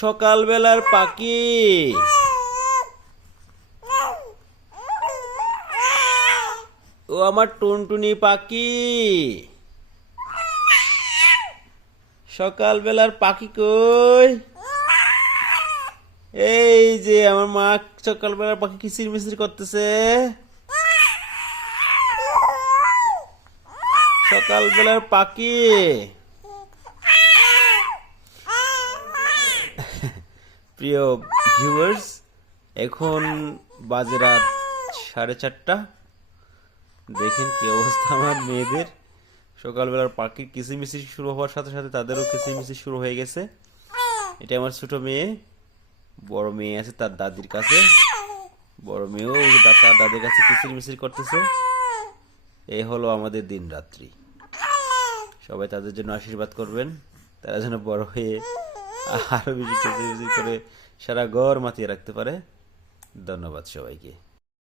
সকালবেলার পাখি। ও আমার টুনটুনি পাখি। সকালবেলার পাখি কই? এই যে আমার মা সকালবেলার পাখি কিচির মিচির করতেছে। সকালবেলার পাখি। প্রিয় ভিউয়ার্স, এখন বাজে রাত 4:30। দেখেন কি অবস্থা আমার মেয়েদের। সকালবেলার পাখির কিচিরমিচির শুরু হওয়ার সাথে সাথে তাদেরও কিচিরমিচির শুরু হয়ে গেছে। এটা আমার ছোট মেয়ে। বড় মেয়ে আছে তার দাদির কাছে। বড় মেয়েও তার দাদির কাছে কিচিরমিচির করতেছে। এই হলো আমাদের দিন রাত্রি। সবাই তাদের জন্য আশীর্বাদ করবেন, তারা যেন বড় হয়ে আরো বেশি কিচিরমিচির করে সারা ঘর মাতিয়ে রাখতে পারে। ধন্যবাদ সবাইকে।